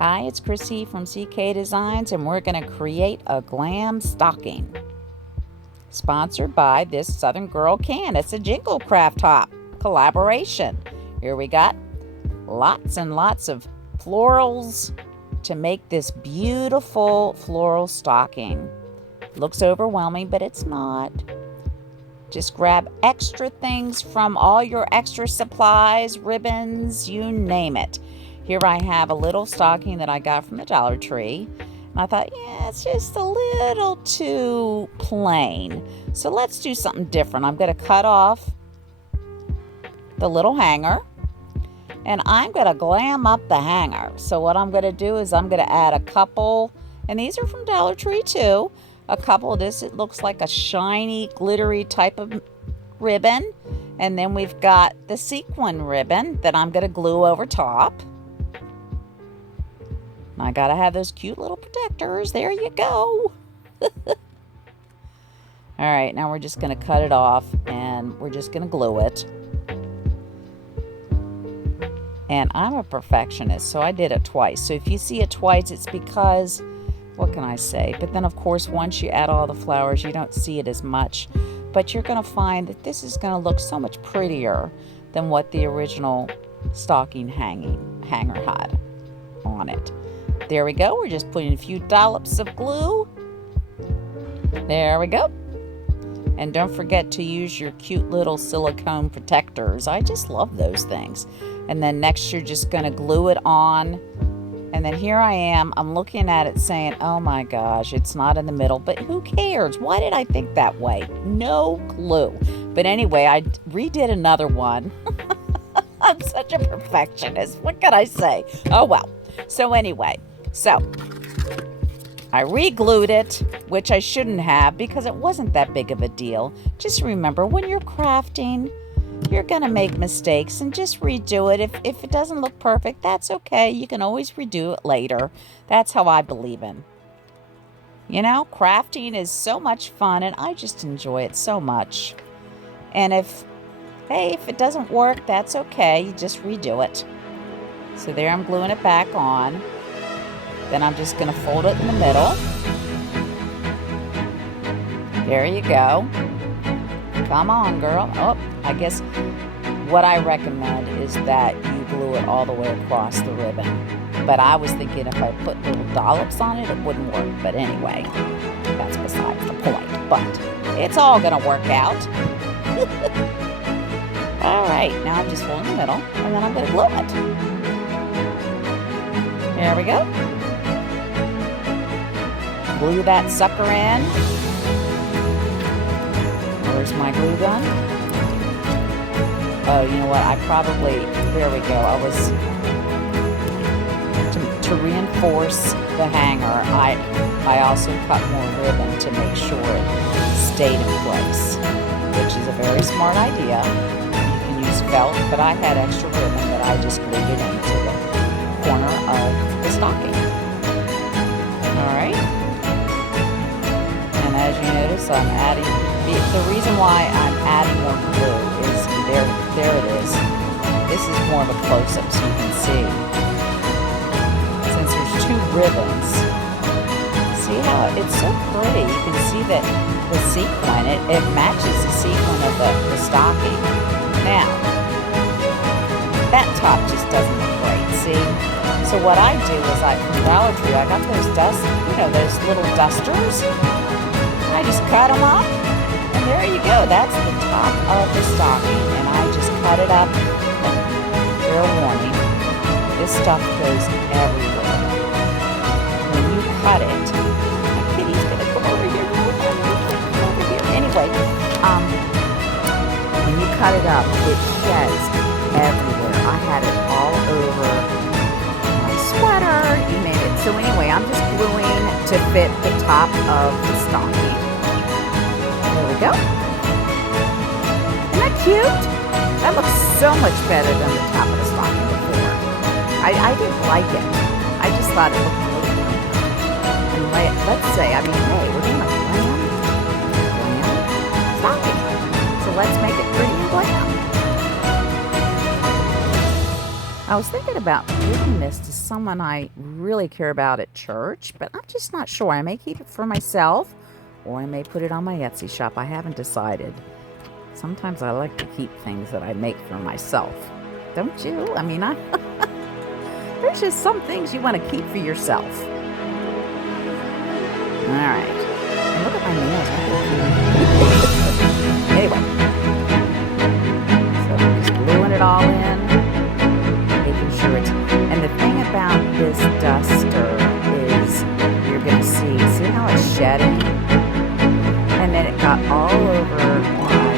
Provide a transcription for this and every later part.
Hi, it's Chrissy from CK Designs, and we're going to create a glam stocking. Sponsored by this Southern Girl can. It's a Jingle craft top collaboration. Here we got lots and lots of florals to make this beautiful floral stocking. Looks overwhelming, but it's not. Just grab extra things from all your extra supplies, ribbons, you name it. Here I have a little stocking that I got from the Dollar Tree. And I thought, yeah, it's just a little too plain. So let's do something different. I'm going to cut off the little hanger. And I'm going to glam up the hanger. So what I'm going to do is I'm going to add a couple, and these are from Dollar Tree too, a couple of this. It looks like a shiny, glittery type of ribbon. And then we've got the sequin ribbon that I'm going to glue over top. I gotta have those cute little protectors. There you go. All right, now we're just gonna cut it off and we're just gonna glue it. And I'm a perfectionist, so I did it twice. So if you see it twice, it's because, what can I say? But then of course, once you add all the flowers, you don't see it as much. But you're gonna find that this is gonna look so much prettier than what the original stocking hanger had on it. There we go. We're just putting a few dollops of glue. There we go. And don't forget to use your cute little silicone protectors. I just love those things. And then next you're just going to glue it on. And then here I am. I'm looking at it saying, oh my gosh, it's not in the middle. But who cares? Why did I think that way? No clue. But anyway, I redid another one. I'm such a perfectionist. What can I say? Oh well. So anyway. So, I re-glued it, which I shouldn't have because it wasn't that big of a deal. Just remember, when you're crafting, you're going to make mistakes and just redo it. If it doesn't look perfect, that's okay. You can always redo it later. That's how I believe in. You know, crafting is so much fun and I just enjoy it so much. And if it doesn't work, that's okay. You just redo it. So there, I'm gluing it back on. Then I'm just going to fold it in the middle. There you go. Come on, girl. Oh, I guess what I recommend is that you glue it all the way across the ribbon. But I was thinking if I put little dollops on it, it wouldn't work. But anyway, that's besides the point. But it's all going to work out. All right, now I'm just folding the middle, and then I'm going to glue it. There we go. Glue that sucker in. Where's my glue gun? Oh, you know what? There we go. I was, to reinforce the hanger, I also cut more ribbon to make sure it stayed in place, which is a very smart idea. You can use felt, but I had extra ribbon that I just glued it into the corner of the stocking. All right. And as you notice, I'm adding, the reason why I'm adding more glue is, there it is. This is more of a close-up so you can see. Since there's two ribbons, see how it's so pretty. You can see that the sequin, it matches the sequin of the stocking. Now, that top just doesn't look great, see? So what I do is from Dollar Tree, I got those those little dusters. I just cut them up, and there you go. That's the top of the stocking, and I just cut it up. Fair warning, this stuff goes everywhere. When you cut it, my kitty's gonna come over here. Anyway, when you cut it up, it sheds everywhere. I had it all over my sweater, you name it. So anyway, I'm just gluing to fit the top of the stocking. There we go. Isn't that cute? That looks so much better than the top of the stocking before. I didn't like it. I just thought it looked really good. And let's say, hey, we're doing a glam stocking. So let's make it pretty and glam. I was thinking about giving this to someone I really care about at church, but I'm just not sure. I may keep it for myself, or I may put it on my Etsy shop. I haven't decided. Sometimes I like to keep things that I make for myself. Don't you? I mean, there's just some things you want to keep for yourself. All right. And look at my nails. Anyway. So I'm just gluing it all in. Making sure it's... And the thing about this duster is you're going to see how it's shedding? And then it got all over my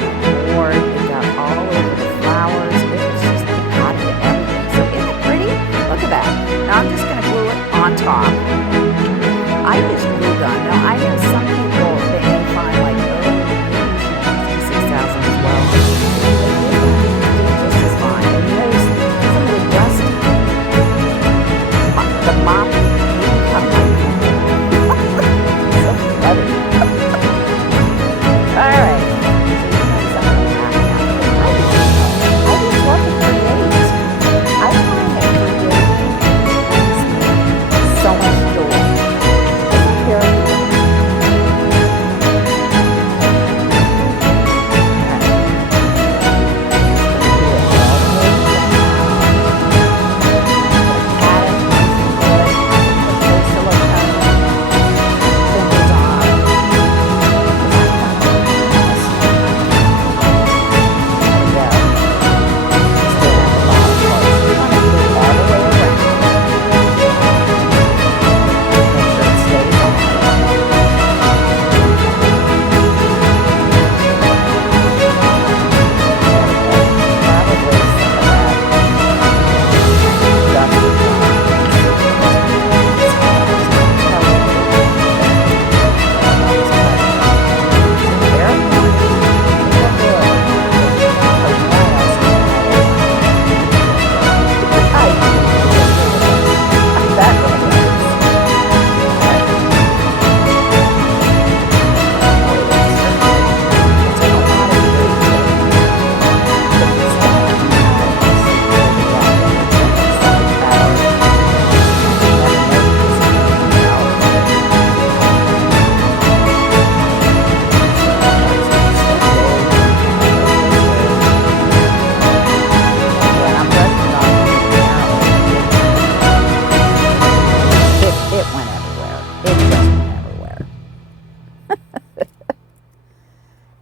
board. It got all over the flowers. It was just hot and everything. So isn't it pretty? Look at that. Now I'm just going to glue it on top. I use glue gun. Now I know some people, they may find like, oh, 6,000 as well. Just as fine. And you notice some of the dust, the mop, didn't come like so funny. All right. I just love to create. I find that creating so much joy.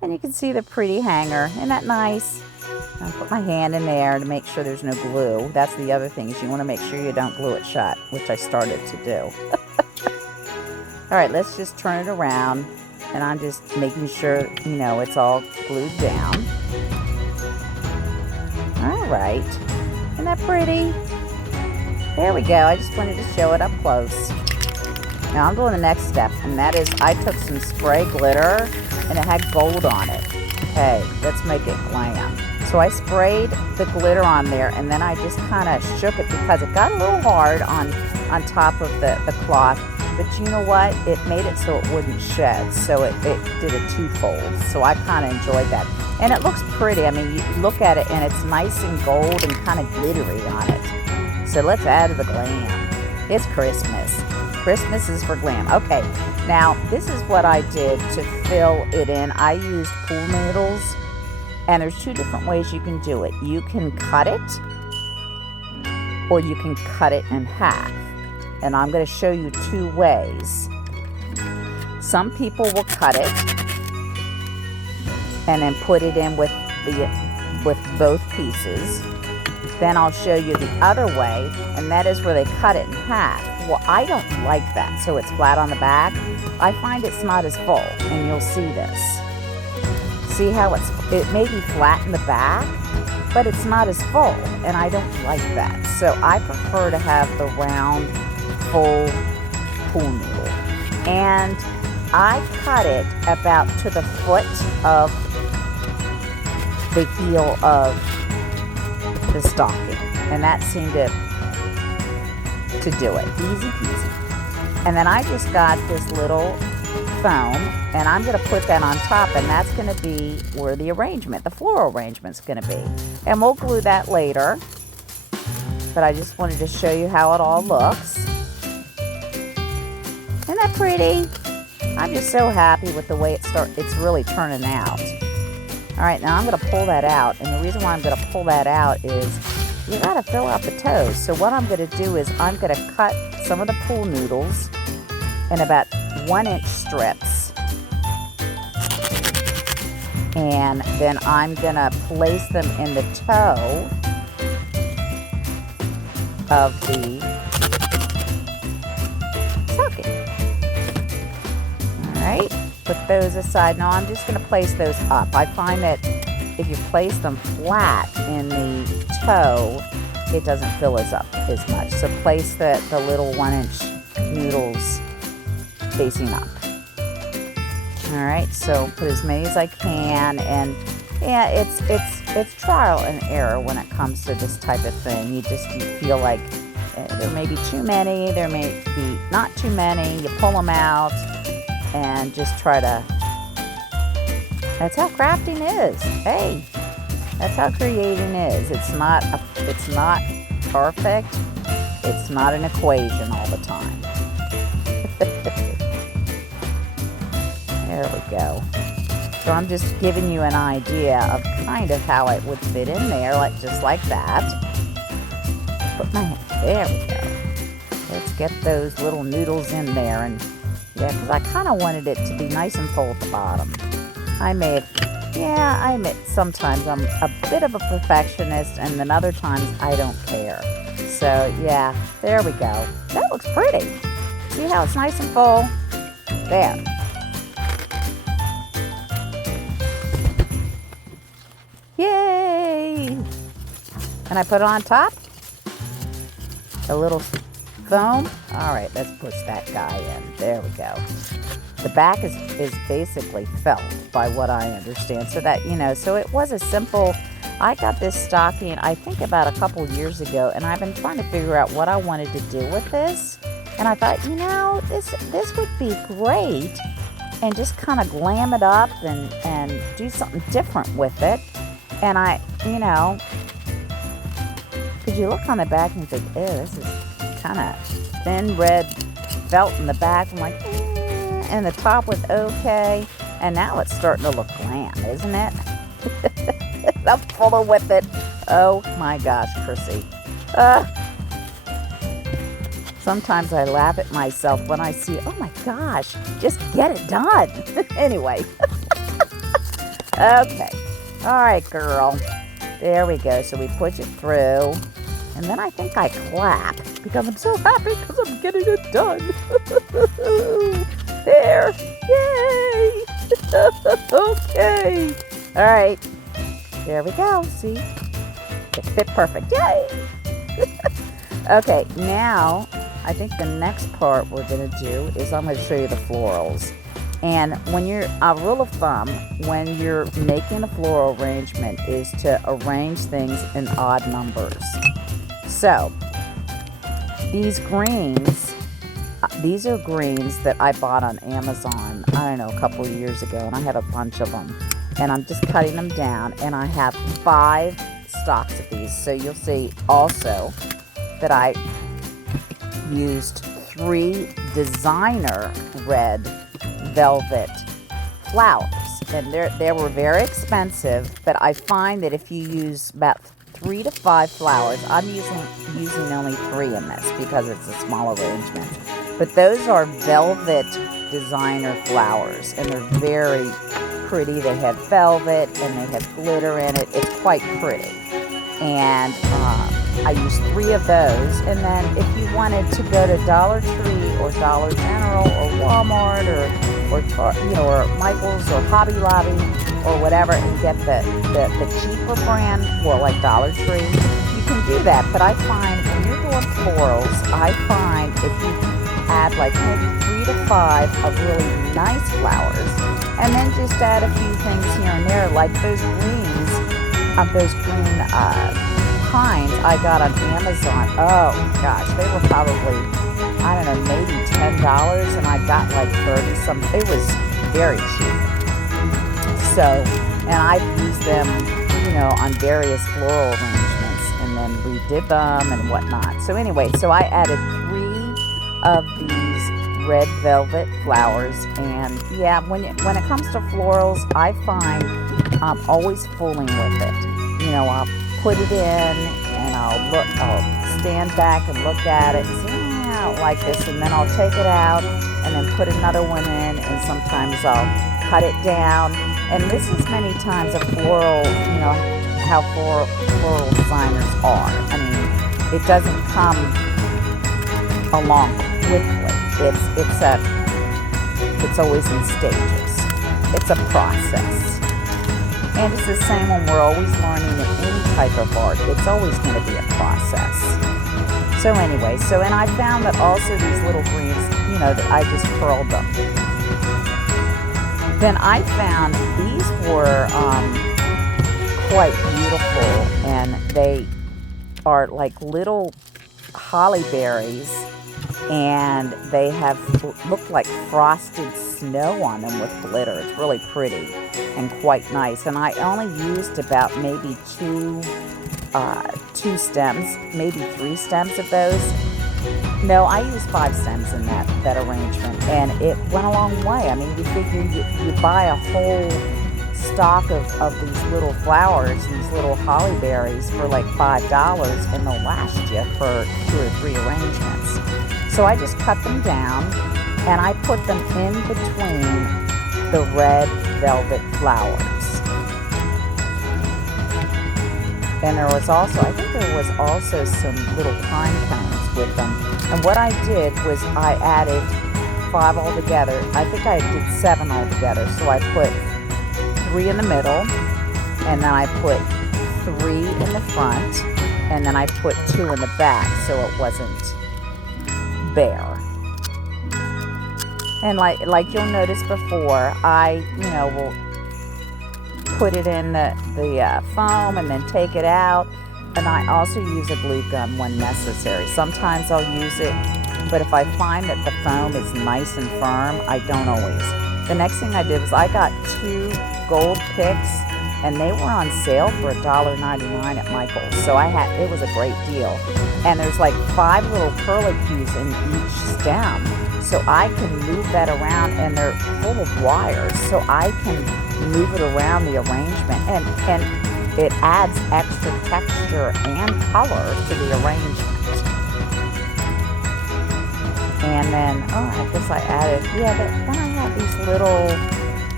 And you can see the pretty hanger. Isn't that nice? I'll put my hand in there to make sure there's no glue. That's the other thing, is you want to make sure you don't glue it shut, which I started to do. All right, let's just turn it around. And I'm just making sure, you know, it's all glued down. All right. Isn't that pretty? There we go. I just wanted to show it up close. Now I'm doing the next step, and that is I took some spray glitter, and it had gold on it. Okay, let's make it glam. So I sprayed the glitter on there, and then I just kind of shook it because it got a little hard on top of the cloth. But you know what? It made it so it wouldn't shed. So it did a twofold. So I kind of enjoyed that. And it looks pretty. I mean, you look at it, and it's nice and gold and kind of glittery on it. So let's add the glam. It's Christmas. Christmas is for glam. Okay, now this is what I did to fill it in. I used pool noodles, and there's two different ways you can do it. You can cut it, or you can cut it in half. And I'm going to show you two ways. Some people will cut it and then put it in with both pieces. Then I'll show you the other way, and that is where they cut it in half. Well, I don't like that, so it's flat on the back. I find it's not as full, and you'll see this. See how it may be flat in the back, but it's not as full, and I don't like that. So I prefer to have the round, full pool noodle. And I cut it about to the foot of the heel of the stocking, and that seemed to do it. Easy peasy. And then I just got this little foam, and I'm going to put that on top, and that's going to be where the arrangement, the floral arrangement's going to be. And we'll glue that later. but I just wanted to show you how it all looks. Isn't that pretty? I'm just so happy with the way it's really turning out. All right, now I'm gonna pull that out, and the reason why I'm gonna pull that out is you gotta fill out the toes. So what I'm gonna do is I'm gonna cut some of the pool noodles in about 1-inch strips. And then I'm gonna place them in the toe of the stocking. All right, put those aside. Now I'm just gonna place those up. I find that if you place them flat in the toe, it doesn't fill us up as much. So place the little 1-inch noodles facing up. All right, so put as many as I can, and yeah, it's trial and error when it comes to this type of thing. You feel like there may be too many, there may be not too many. You pull them out and just try to. That's how crafting is. Hey, that's how creating is. It's not perfect. It's not an equation all the time. There we go. So I'm just giving you an idea of kind of how it would fit in there, just like that. There we go. Let's get those little noodles in there, and yeah, because I kind of wanted it to be nice and full at the bottom. I admit sometimes I'm a bit of a perfectionist, and then other times I don't care. So yeah, there we go. That looks pretty. See how it's nice and full? There. Yay! And I put it on top. A little foam. All right, let's push that guy in. There we go. The back is basically felt, by what I understand. So that, so it was a simple. I got this stocking, I think about a couple years ago, and I've been trying to figure out what I wanted to do with this. And I thought, this would be great, and just kind of glam it up and do something different with it. And because you look on the back and you think, ew, this is kind of thin red felt in the back. I'm like, and the top was okay. And now it's starting to look glam, isn't it? I'm full with it. Oh my gosh, Chrissy. Sometimes I laugh at myself when I see, oh my gosh, just get it done. Anyway. Okay. All right, girl. There we go. So we push it through. And then I think I clap because I'm so happy because I'm getting it done. There. Yay. Okay. All right. There we go. See? It fit perfect. Yay. Okay. Now, I think the next part we're going to do is I'm going to show you the florals. And when a rule of thumb, when you're making a floral arrangement, is to arrange things in odd numbers. So, these greens, these are greens that I bought on Amazon, I don't know, a couple of years ago, and I have a bunch of them. And I'm just cutting them down, and I have 5 stalks of these. So you'll see also that I used 3 designer red velvet flowers, and they were very expensive, but I find that if you use about 3 to 5 flowers, I'm using only 3 in this because it's a small arrangement, but those are velvet designer flowers, and they're very pretty. They have velvet and they have glitter in it. It's quite pretty, and I used 3 of those. And then if you wanted to go to Dollar Tree or Dollar General or Walmart or Michael's or Hobby Lobby or whatever and get the cheaper brand, well, like Dollar Tree, you can do that. But I find when you're doing florals, I find if you add like maybe 3 to 5 of really nice flowers, and then just add a few things here and there, like those greens, those green pines I got on Amazon. Oh gosh, they were probably, I don't know, maybe $10, and I got like 30 some. It was very cheap. So, and I've used them, on various floral arrangements in then redid them and whatnot. So anyway, so I added 3 of these red velvet flowers, and yeah, when it comes to florals, I find I'm always fooling with it. You know, I'll put it in and I'll stand back and look at it and say, I don't like this, and then I'll take it out and then put another one in, and sometimes I'll cut it down. And this is many times a floral, you know, how floral designers are. I mean, it doesn't come along quickly. It's always in stages. It's a process. And it's the same when we're always learning in any type of art. It's always going to be a process. So anyway, and I found that also these little greens, you know, that I just curled them. Then I found these were quite beautiful, and they are like little holly berries, and they look like frosted snow on them with glitter. It's really pretty and quite nice. And I only used about maybe two stems, maybe 3 stems of those. No, I used 5 stems in that arrangement, and it went a long way. I mean, you figure you buy a whole stock of these little flowers, these little holly berries for like $5, and they'll last you for 2 or 3 arrangements. So I just cut them down, and I put them in between the red velvet flowers. And I think there was also some little pine cones with them. And what I did was I added 5 altogether. I think I did 7 altogether. So I put 3 in the middle, and then I put 3 in the front, and then I put 2 in the back so it wasn't bare. And like you'll notice before, I, you know, will put it in the foam and then take it out. And I also use a glue gun when necessary. Sometimes I'll use it, but if I find that the foam is nice and firm, I don't always. The next thing I did was I got 2 gold picks, and they were on sale for $1.99 at Michael's. So it was a great deal. And there's like 5 little curlicues in each stem. So I can move that around, and they're full of wires. So I can move it around the arrangement, and it adds extra texture and color to the arrangement. And then, I guess I added, then I have these little,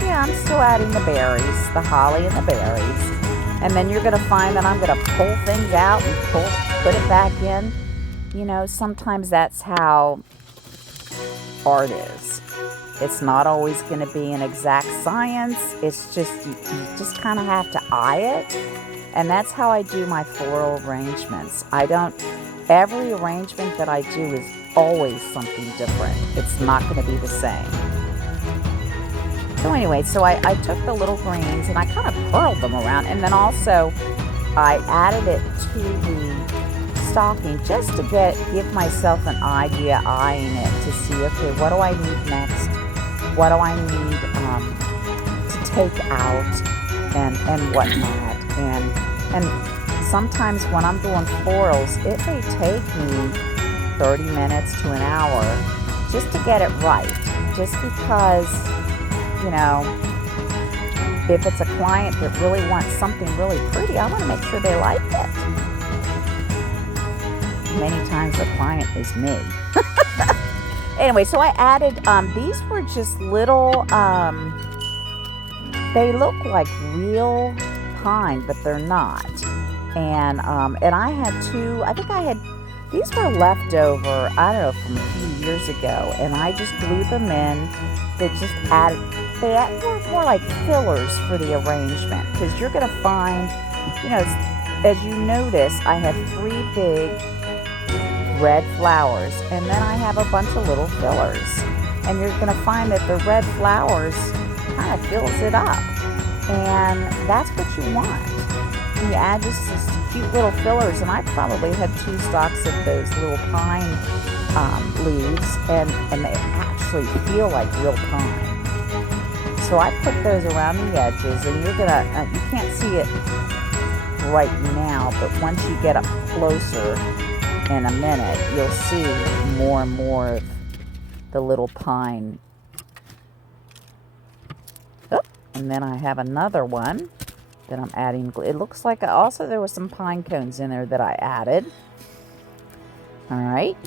I'm still adding the berries, the holly and the berries. And then you're going to find that I'm going to pull things out and put it back in. You know, sometimes that's how art is. It's not always going to be an exact science. It's just, you just kind of have to eye it. And that's how I do my floral arrangements. Every arrangement that I do is always something different. It's not going to be the same. So anyway, I took the little greens and I kind of curled them around. And then also I added it to the stocking just to give myself an idea eyeing it to see, okay, what do I need next? What do I need to take out and whatnot? And sometimes when I'm doing florals, it may take me 30 minutes to an hour just to get it right. Just because, you know, if it's a client that really wants something really pretty, I want to make sure they like it. Many times the client is me. Anyway, so I added, these were just little, they look like real pine, but they're not. And I had 2, these were left over, I don't know, from a few years ago, and I just glued them in. They were more like fillers for the arrangement, because you're going to find, you know, as you notice, I have 3 big red flowers, and then I have a bunch of little fillers, and you're going to find that the red flowers kind of fills it up, and that's what you want. You add just these cute little fillers, and I probably had 2 stalks of those little pine leaves, and they actually feel like real pine. So I put those around the edges, and you're gonna, you can't see it right now, but once you get up closer in a minute, you'll see more and more of the little pine. Oh, and then I have another one that I'm adding glue. It looks like also there was some pine cones in there that I added. All right.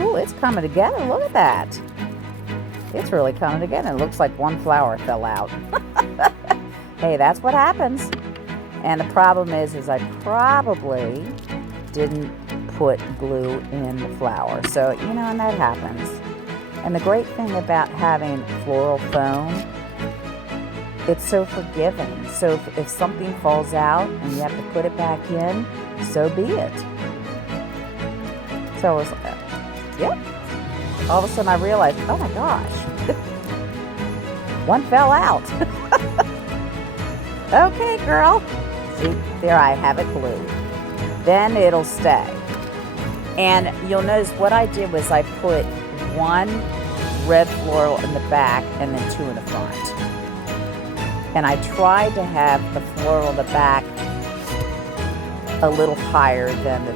Ooh, it's coming together. Look at that. It's really coming together. It looks like one flower fell out. Hey, that's what happens. And the problem is I probably didn't put glue in the flower. So, you know, and that happens. And the great thing about having floral foam, it's so forgiving. So if something falls out and you have to put it back in, so be it. So I was like, yep. All of a sudden I realized, oh my gosh, one fell out. Okay, girl. See, there I have it glued. Then it'll stay. And you'll notice what I did was I put one red floral in the back and then two in the front. And I tried to have the floral in the back a little higher than the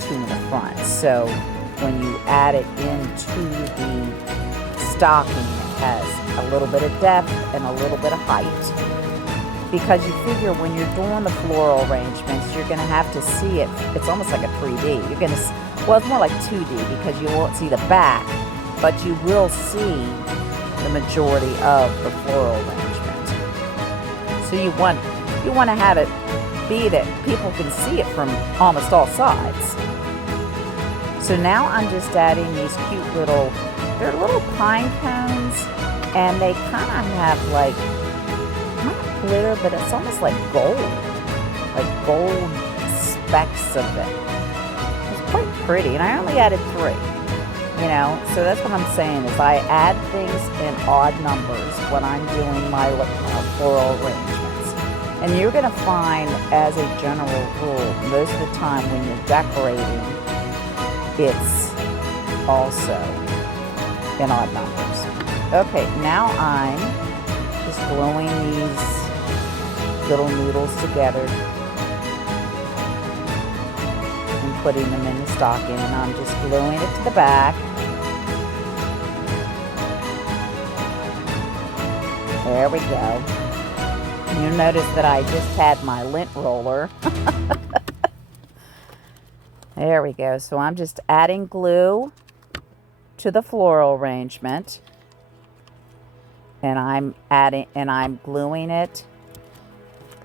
two in the front. So when you add it into the stocking, it has a little bit of depth and a little bit of height. Because you figure when you're doing the floral arrangements, you're going to have to see it. It's almost like a 3D. You're going to, well, it's more like 2D because you won't see the back, but you will see the majority of the floral arrangement. So you want to have it be that people can see it from almost all sides. So now I'm just adding these cute little, they're little pine cones, and they kind of have like, not glitter, but it's almost like gold specks of it. It's quite pretty, and I only added 3, you know, so that's what I'm saying is I add things in odd numbers when I'm doing my floral arrangements. And you're going to find, as a general rule, most of the time when you're decorating, it's also in odd numbers. Okay, now I'm just gluing these little noodles together and putting them in the stocking, and I'm just gluing it to the back. There we go. And you'll notice that I just had my lint roller. There we go. So I'm just adding glue to the floral arrangement. And I'm gluing it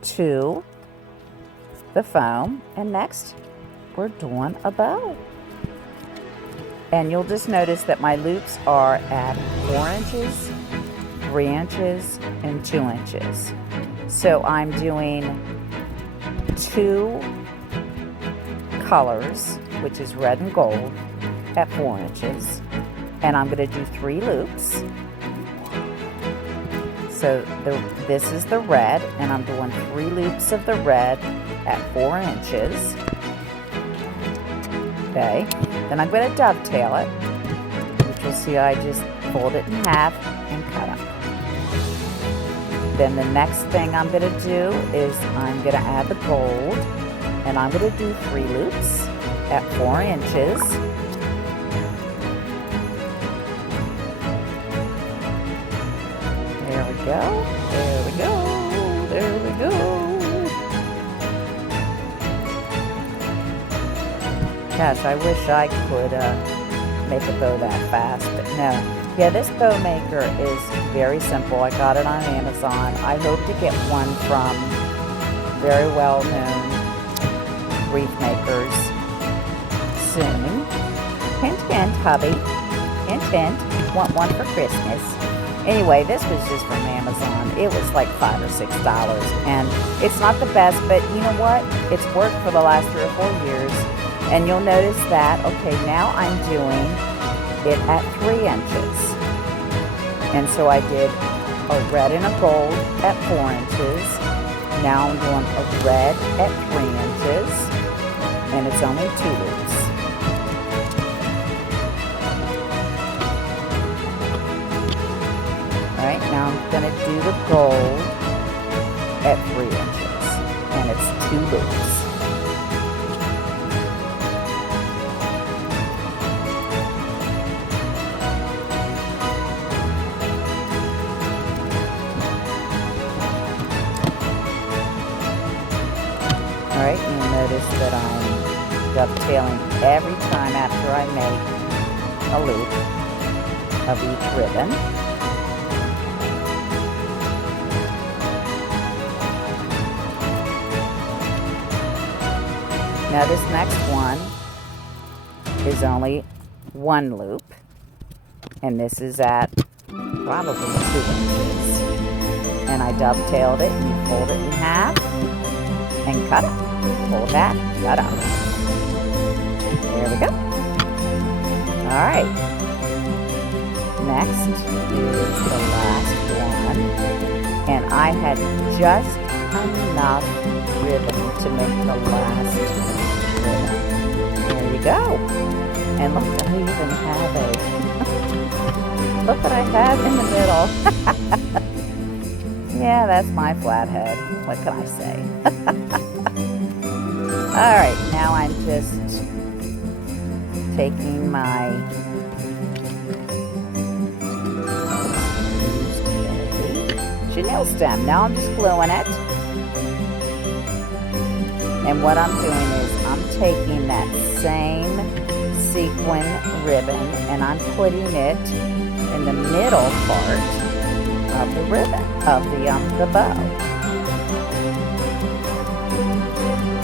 to the foam. And next, we're doing a bow. And you'll just notice that my loops are at 4 inches, 3 inches, and 2 inches. So I'm doing 2 colors, which is red and gold, at 4 inches. And I'm going to do 3 loops. So this is the red, and I'm doing 3 loops of the red at 4 inches. Okay, then I'm going to dovetail it, which you'll see I just fold it in half and cut up. Then the next thing I'm going to do is I'm going to add the gold, and I'm going to do 3 loops at 4 inches. There we go, there we go, there we go. Gosh, I wish I could make a bow that fast, but no. Yeah, this bow maker is very simple. I got it on Amazon. I hope to get one from very well-known wreath makers soon. Hint, hint, hubby. Hint, hint. Want one for Christmas. Anyway, this was just from Amazon. It was like $5 or $6. And it's not the best, but you know what? It's worked for the last 3 or 4 years. And you'll notice that, okay, now I'm doing it at 3 inches. And so I did a red and a gold at 4 inches. Now I'm doing a red at 3 inches. And it's only 2 loops. Alright, now I'm going to do the gold at 3 inches. And it's 2 loops. Alright, you'll notice that I'm dovetailing every time after I make a loop of each ribbon. Now this next one is only 1 loop, and this is at probably 2 inches. And I dovetailed it, and you fold it in half and cut it. Fold that, cut up. There we go. Alright. Next is the last one. And I had just enough ribbon to make the last ribbon. There you go. And look, I even have a look what I have in the middle. Yeah, that's my flathead. What can I say? Alright, now I'm just taking my chenille stem. Now I'm just gluing it. And what I'm doing is I'm taking that same sequin ribbon and I'm putting it in the middle part of the ribbon, of the bow.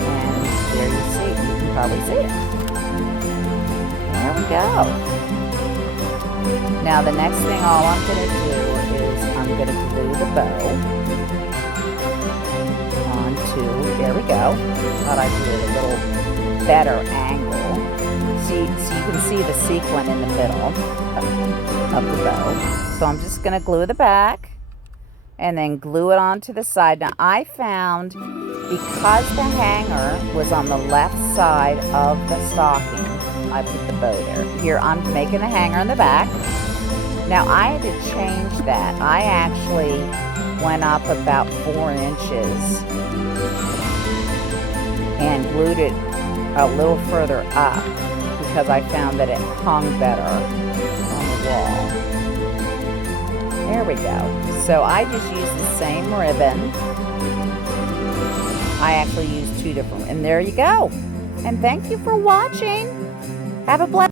And there you see, you can probably see it. There we go. Now the next thing all I'm going to do is I'm going to glue the bow onto, there we go. Thought I'd do it a little better angle. See, so you can see the sequin in the middle of the bow. So I'm just going to glue the back and then glue it onto the side. Now I found because the hanger was on the left side of the stocking, I put the bow there. Here I'm making the hanger in the back. Now I had to change that. I actually went up about 4 inches and glued it a little further up because I found that it hung better on the wall. There we go. So I just used the same ribbon. I actually used 2 different, and there you go. And thank you for watching. Have a blessed